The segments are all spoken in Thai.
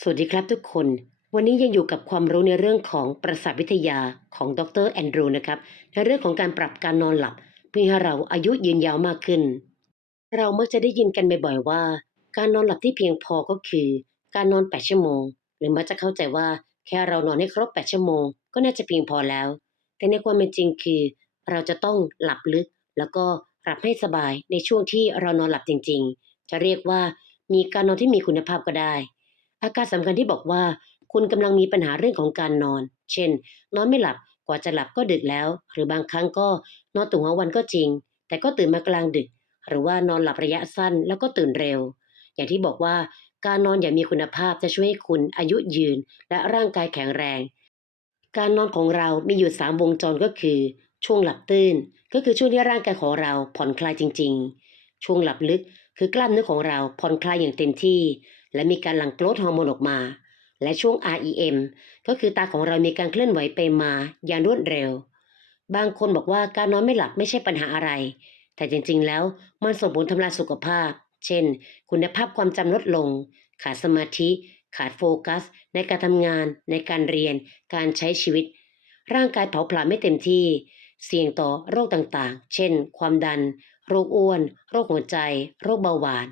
สวัสดีครับทุกคน วันนี้ยังอยู่กับความรู้ในเรื่องของประสาทวิทยาของดรแอนดรูนะครับ ในเรื่องของการปรับการนอนหลับ เพื่อให้เราอายุยืนยาวมากขึ้น เรามักจะได้ยินกันบ่อยๆว่า การนอนหลับที่เพียงพอก็คือ การนอน 8 ชั่วโมง หรือมักจะเข้าใจว่าแค่เรานอนให้ครบ 8 ชั่วโมง ก็น่าจะเพียงพอแล้ว แต่ในความเป็นจริงคือ เราจะต้องหลับลึก แล้วก็หลับให้สบายในช่วงที่เรานอนหลับจริง ๆ จะเรียกว่ามีการนอนที่มีคุณภาพก็ได้ อาการสำคัญที่บอกว่า คุณกำลังมีปัญหาเรื่องของการนอน เช่น นอนไม่หลับกว่าจะหลับก็ดึกแล้ว หรือบางครั้งก็นอนตื่นหัววันก็จริง แต่ก็ตื่นมากลางดึก หรือว่านอนหลับระยะสั้นแล้วก็ตื่นเร็ว อย่างที่บอกว่าการนอนอย่างมีคุณภาพจะช่วยให้คุณอายุยืน และร่างกายแข็งแรง การนอนของเรามีอยู่ 3 วงจรก็คือ ช่วงหลับตื่นก็คือช่วงที่ร่างกายของเราผ่อนคลายจริง ๆ ช่วงหลับลึก คือกล้ามเนื้อของเราผ่อนคลายอย่างเต็มที่ และมีการหลั่งโกรทฮอร์โมนออกมา และช่วง REM ก็คือตาของเรามีการเคลื่อนไหวไปมาอย่างรวดเร็ว บางคนบอกว่าการนอนไม่หลับไม่ใช่ปัญหาอะไร แต่จริงๆ แล้วมันส่งผลทำลายสุขภาพ เช่น คุณภาพความจำลดลง ขาดสมาธิ ขาดโฟกัส ในการทำงาน ในการเรียน การใช้ชีวิต ร่างกายเผาผลาญไม่เต็มที่ เสี่ยงต่อโรคต่างๆ เช่น ความดัน โรคอ้วน โรคหัวใจ โรคเบาหวาน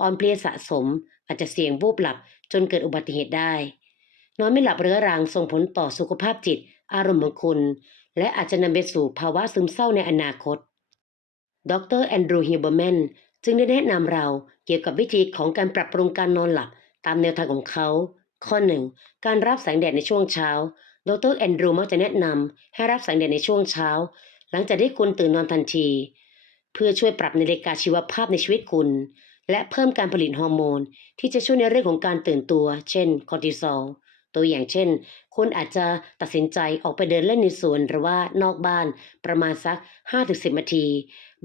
อ่อนเพลียสะสม อาจจะเสี่ยงวูบหลับจนเกิดอุบัติเหตุได้ นอนไม่หลับเรื้อรังส่งผลต่อสุขภาพจิต อารมณ์ของคุณ และอาจจะนำไปสู่ภาวะซึมเศร้าในอนาคต ดรแอนดรูฮิวเบอร์แมนจึงได้แนะนำเราเกี่ยวกับวิธีของการปรับปรุงการนอนหลับตามแนวทางของเขา ข้อ 1. การรับแสงแดดในช่วงเช้า ดรแอนดรูมักจะแนะนำให้รับแสงแดดในช่วงเช้า หลังจากที่คุณตื่นนอนทันที เพื่อช่วยปรับนาฬิกาชีวภาพในชีวิตคุณ และเพิ่มการผลิตฮอร์โมน ที่จะช่วยในเรื่องของการตื่นตัว เช่นคอร์ติซอลตัวอย่างเช่น คุณอาจจะตัดสินใจออกไปเดินเล่นในสวนหรือว่านอกบ้านประมาณสัก 5-10 นาที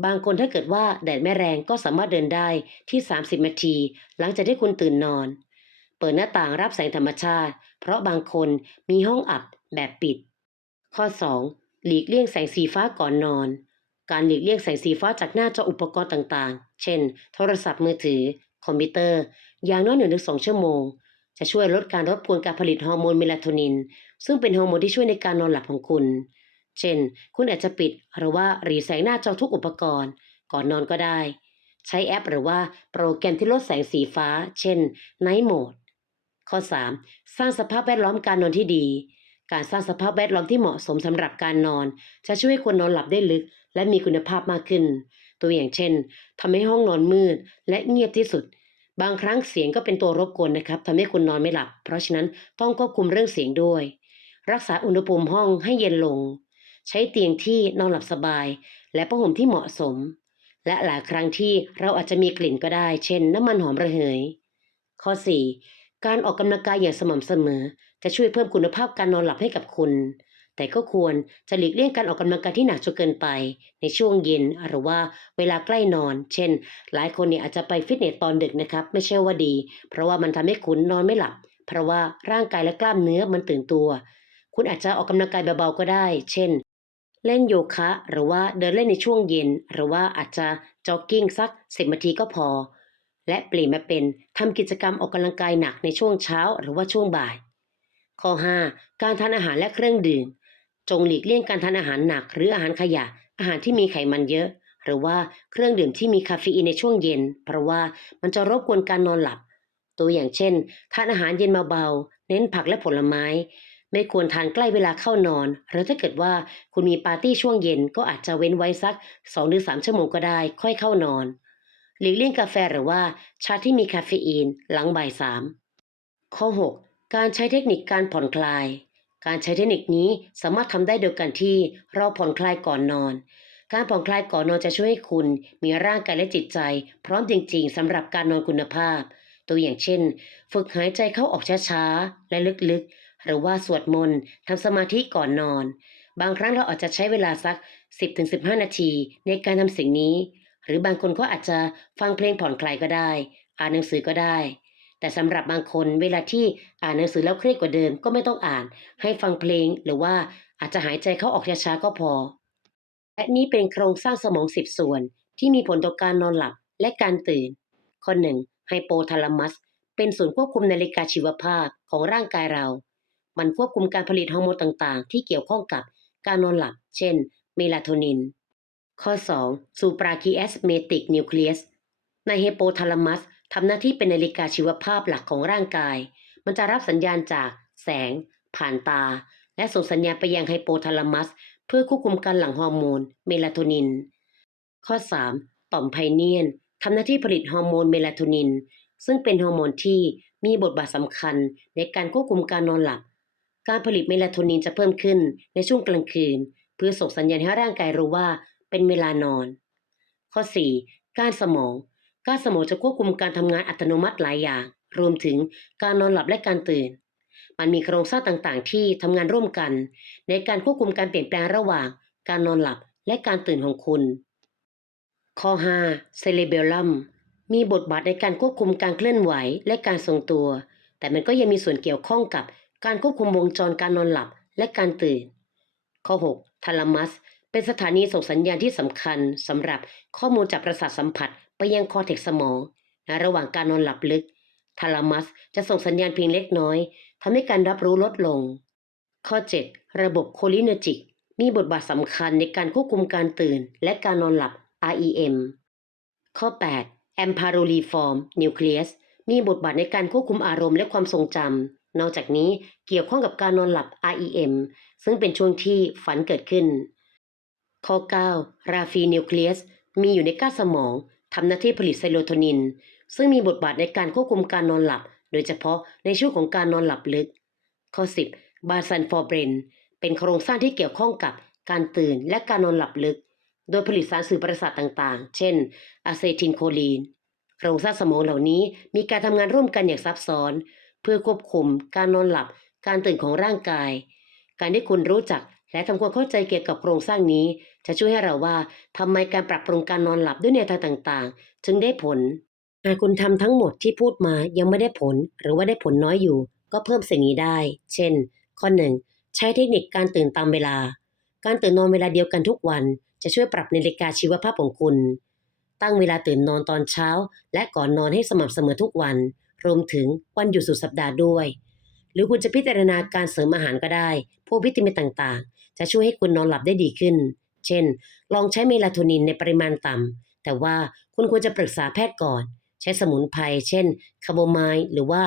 บางคนถ้าเกิดว่าแดดไม่แรงก็สามารถเดินได้ที่ 30 นาที หลังจากที่คุณตื่นนอน เปิดหน้าต่างรับแสงธรรมชาติ เพราะบางคนมีห้องอับแบบปิด ข้อ 2. หลีกเลี่ยงแสงสีฟ้าก่อนนอน การหลีกเลี่ยงแสงสีฟ้าจากหน้าจออุปกรณ์ต่างๆ เช่น โทรศัพท์มือถือ คอมพิวเตอร์ อย่างน้อย1-2ชั่วโมง จะช่วยลดการรบกวนการผลิตฮอร์โมนเมลาโทนิน ซึ่งเป็นฮอร์โมนที่ช่วยในการนอนหลับของคุณ เช่น คุณอาจจะปิดหรือว่าหรีแสงหน้าจอทุกอุปกรณ์ ก่อนนอนก็ได้ ใช้แอปหรือว่าโปรแกรมที่ลดแสงสีฟ้า เช่น Night Mode ข้อ 3. สร้างสภาพแวดล้อมการนอนที่ดี การสร้างสภาพแวดล้อมที่เหมาะสมสำหรับการนอน จะช่วยให้คุณนอนหลับได้ลึก และมีคุณภาพมากขึ้น ตัวอย่างเช่นทำให้ห้องนอนมืด และเงียบที่สุด บางครั้งเสียงก็เป็นตัวรบกวนนะครับทำให้คุณนอนไม่หลับ เพราะฉะนั้นต้องควบคุมเรื่องเสียงด้วย รักษาอุณหภูมิห้องให้เย็นลง ใช้เตียงที่นอนหลับสบาย และผ้าห่มที่เหมาะสม และหลายครั้งที่เราอาจจะมีกลิ่นก็ได้ เช่น น้ำมันหอมระเหย ข้อ 4. การออกกำลังกายอย่างสม่ำเสมอ จะช่วยเพิ่มคุณภาพการนอนหลับให้กับคุณ แต่ก็ควรจะหลีกเลี่ยงการออกกำลังกายที่หนักจนเกินไป ในช่วงเย็นหรือว่าเวลาใกล้นอน เช่น หลายคนเนี่ยอาจจะไปฟิตเนสตอนดึกนะครับ ไม่ใช่ว่าดี เพราะว่ามันทำให้คุณนอนไม่หลับ เพราะว่าร่างกายและกล้ามเนื้อมันตื่นตัว คุณอาจจะออกกำลังกายเบาๆก็ได้ เช่น เล่นโยคะ หรือว่าเดินเล่นในช่วงเย็น หรือว่าอาจจะจ็อกกิ้งสัก10นาทีก็พอและเปลี่ยนมาเป็นทำกิจกรรมออกกำลังกายหนักในช่วงเช้าหรือว่าช่วงบ่าย ข้อ 5. การทานอาหารและเครื่องดื่ม จงหลีกเลี่ยงการทานอาหารหนัก หรืออาหารขยะ อาหารที่มีไขมันเยอะ หรือว่าเครื่องดื่มที่มีคาเฟอีนในช่วงเย็น เพราะว่ามันจะรบกวนการนอนหลับ ตัวอย่างเช่น ทานอาหารเย็นเบาๆ เน้นผักและผลไม้ ไม่ควรทานใกล้เวลาเข้านอน หรือถ้าเกิดว่าคุณมีปาร์ตี้ช่วงเย็นก็อาจจะเว้นไว้สัก 2-3 ชั่วโมงก็ได้ ค่อยเข้านอน หลีกเลี่ยงกาแฟหรือว่าชาที่มีคาเฟอีนหลังบ่ายสามข้อ 6. การใช้เทคนิคการผ่อนคลาย การใช้เทคนิคนี้สามารถทำได้โดยการที่เราผ่อนคลายก่อนนอน การผ่อนคลายก่อนนอนจะช่วยให้คุณมีร่างกายและจิตใจ พร้อมจริง ๆสำหรับการนอนคุณภาพ ตัวอย่างเช่น ฝึกหายใจเข้าออกช้าๆ และลึกๆ หรือว่าสวดมนต์ทำสมาธิก่อนนอน บางครั้งเราอาจจะใช้เวลาสัก 10-15 นาทีในการทำสิ่งนี้ หรือบางคนก็อาจจะฟังเพลงผ่อนคลายก็ได้ อ่านหนังสือก็ได้ แต่สำหรับบางคนเวลาที่อ่านหนังสือแล้วเครียดกว่าเดิมก็ไม่ต้องอ่าน ให้ฟังเพลงหรือว่าอาจจะหายใจเข้าออกช้าๆก็พอ และนี่เป็นโครงสร้างสมอง10ส่วน ที่มีผลต่อการนอนหลับและการตื่น ข้อ 1. ไฮโปทาลามัส เป็นศูนย์ควบคุมนาฬิกาชีวภาพของร่างกายเรา มันควบคุมการผลิตฮอร์โมนต่างๆ ที่เกี่ยวข้องกับการนอนหลับ เช่น เมลาโทนิน ข้อ 2. ซูปราคีแอสเมติกนิวเคลียสในเฮโปทาลามัส ทำหน้าที่เป็นนาฬิกาชีวภาพหลักของร่างกาย มันจะรับสัญญาณจากแสง ผ่านตา และส่งสัญญาณไปยังไฮโปทาลามัส เพื่อควบคุมการหลั่งฮอร์โมน เมลาโทนิน ข้อ 3. ต่อมไพเนียนทำหน้าที่ผลิตฮอร์โมนเมลาโทนิน ซึ่งเป็นฮอร์โมนที่มีบทบาทสำคัญในการควบคุมการนอนหลับ การผลิตเมลาโทนินจะเพิ่มขึ้นในช่วงกลางคืน เพื่อส่งสัญญาณให้ร่างกายรู้ว่าเป็นเวลานอน ข้อ 4. ก้านสมอง ก้านสมองจะควบคุมการทำงานอัตโนมัติหลายอย่าง รวมถึงการนอนหลับและการตื่น มันมีโครงสร้างต่างๆ ที่ทำงานร่วมกัน ในการควบคุมการเปลี่ยนแปลงระหว่าง การนอนหลับและการตื่นของคุณ ข้อ 5. เซเลเบลลัมมีบทบาทในการควบคุมการเคลื่อนไหวและการทรงตัว แต่มันก็ยังมีส่วนเกี่ยวข้องกับการควบคุมวงจรการนอนหลับและการตื่น ข้อ 6. ทาลามัส เป็นสถานีส่งสัญญาณที่สำคัญสำหรับข้อมูลจากประสาทสัมผัส ไปยังคอร์เทกสมองในระหว่างการนอนหลับลึกทาลามัสจะส่งสัญญาณเพียงเล็กน้อยทำให้การรับรู้ลดลง ข้อ 7. ระบบโคลิเนจิก มีบทบาทสำคัญในการควบคุมการตื่น และการนอนหลับ REM ข้อ 8. a m p a r o l i f o r m nucleus มีบทบาทในการควบคุมอารมณ์และความทรงจำนอกจากนี้เกี่ยวข้องกับการนอนหลับ REM ซึ่งเป็นช่วงที่ฝันเกิดขึ้น ข้อ 9. ราฟีนิวเคลียสมีอยู่ในก้านสมอง ทำหน้าที่ผลิตไซโรโทนิน ซึ่งมีบทบาทในการควบคุมการนอนหลับ โดยเฉพาะในช่วงของการนอนหลับลึก ข้อ 10. บาซันฟอร์เบรนเป็นโครงสร้างที่เกี่ยวข้องกับการตื่นและการนอนหลับลึก โดยผลิตสารสื่อประสาทต่างๆ เช่นอะเซทิลโคลีน โครงสร้างสมองเหล่านี้มีการทำงานร่วมกันอย่างซับซ้อน เพื่อควบคุมการนอนหลับ การตื่นของร่างกาย การที่คุณรู้จักและทำความเข้าใจเกี่ยวกับโครงสร้างนี้ จะช่วยให้เราว่าทำไมการปรับปรุงการนอนหลับด้วยแนวทางต่างๆ จึงได้ผลหากคุณทำทั้งหมดที่พูดมายังไม่ได้ผล หรือว่าได้ผลน้อยอยู่ ก็เพิ่มสิ่งนี้ได้ เช่น ข้อ1ใช้เทคนิคการตื่นตามเวลา การตื่นนอนเวลาเดียวกันทุกวันจะช่วยปรับนาฬิกาชีวภาพของคุณ ตั้งเวลาตื่นนอนตอนเช้า และก่อนนอนให้สม่ำเสมอทุกวัน รวมถึงวันหยุดสุดสัปดาห์ด้วย หรือคุณจะพิจารณาการเสริมอาหารก็ได้ พวกวิตามินต่างๆ จะช่วยให้คุณนอนหลับได้ดีขึ้น เช่น ลองใช้เมลาโทนินในปริมาณต่ำ แต่ว่าคุณควรจะปรึกษาแพทย์ก่อน ใช้สมุนไพรเช่นคาโบไมล์หรือว่า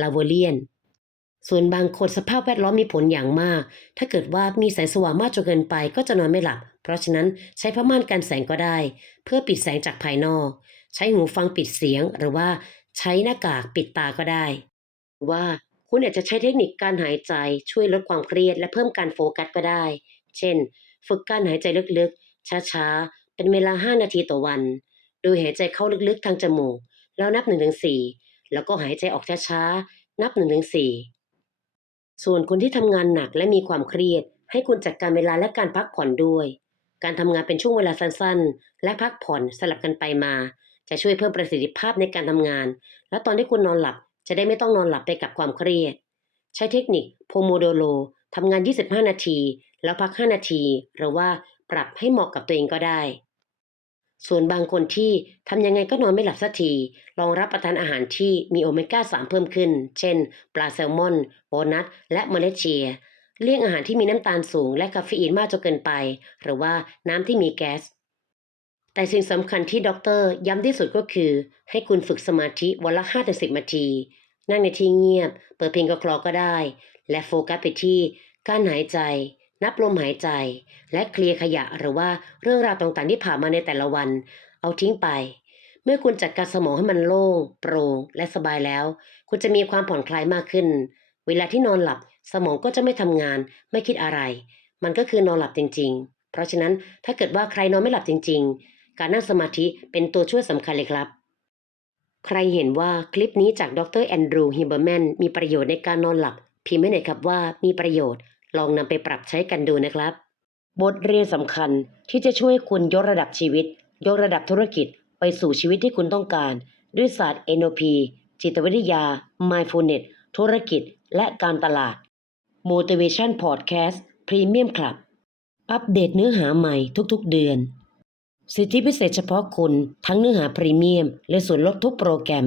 ลาโวเลียน ส่วนบางคนสภาพแวดล้อมมีผลอย่างมาก ถ้าเกิดว่ามีแสงสว่างมากจนเกินไปก็จะนอนไม่หลับ เพราะฉะนั้นใช้ผ้าม่านกันแสงก็ได้ เพื่อปิดแสงจากภายนอก ใช้หูฟังปิดเสียง หรือว่าใช้หน้ากากปิดตาก็ได้ ว่าคุณอาจจะใช้เทคนิคการหายใจช่วยลดความเครียดและเพิ่มการโฟกัสก็ได้ เช่น ฝึกการหายใจลึกๆ ช้าๆ เป็นเวลา 5 นาทีต่อวัน โดยหายใจเข้าลึกๆ ทางจมูก แล้วนับ 1-4 แล้วก็หายใจออกช้าๆ นับ 1-4 ส่วนคนที่ทำงานหนักและมีความเครียด ให้คุณจัดการเวลาและการพักผ่อนด้วย การทำงานเป็นช่วงเวลาสั้นๆ และพักผ่อนสลับกันไปมา จะช่วยเพิ่มประสิทธิภาพในการทำงาน และตอนที่คุณนอนหลับจะได้ไม่ต้องนอนหลับไปกับความเครียด ใช้เทคนิคโพโมโดโร ทำงาน 25 นาที แล้วพัก 5 นาที หรือว่าปรับให้เหมาะกับตัวเองก็ได้ ส่วนบางคนที่ทำยังไงก็นอนไม่หลับสักที ลองรับประทานอาหารที่มีโอเมก้า 3 เพิ่มขึ้น เช่น ปลาแซลมอนโวอลนัทและเมล็ดเชียเลี่ยงอาหารที่มีน้ำตาลสูงและคาเฟอีนมากจนเกินไป หรือว่าน้ำที่มีแก๊ส แต่สิ่งสำคัญที่ด็อกเตอร์ย้ำที่สุดก็คือ ให้คุณฝึกสมาธิวันละ5-10นาที นั่งในที่เงียบ เปิดเพลงกคลอก็ได้ และโฟกัสไปที่การหายใจ นับลมหายใจ และเคลียร์ขยะหรือว่าเรื่องราวต่างๆที่ผ่านมาในแต่ละวัน เอาทิ้งไป เมื่อคุณจัดการสมองให้มันโล่ง โปร่ง และสบายแล้ว คุณจะมีความผ่อนคลายมากขึ้น เวลาที่นอนหลับสมองก็จะไม่ทำงาน ไม่คิดอะไร มันก็คือนอนหลับจริง ๆ เพราะฉะนั้นถ้าเกิดว่าใครนอนไม่หลับจริง ๆ การนั่งสมาธิเป็นตัวช่วยสำคัญเลยครับใครเห็นว่าคลิปนี้จากดรแอนดรูฮิเบอร์แมนมีประโยชน์ในการนอนหลับ พิมพ์ให้หน่อยครับว่ามีประโยชน์ ลองนำไปปรับใช้กันดูนะครับ บทเรียนสำคัญที่จะช่วยคุณยกระดับชีวิต ยกระดับธุรกิจ ไปสู่ชีวิตที่คุณต้องการ ด้วยศาสตร์ NLP จิตวิทยา Mindfulness ธุรกิจ และการตลาด Motivation Podcast Premium Club อัปเดตเนื้อหาใหม่ทุกๆ เดือน สิทธิพิเศษเฉพาะคุณทั้งเนื้อหาพรีเมียม และส่วนลดทุกโปรแกรม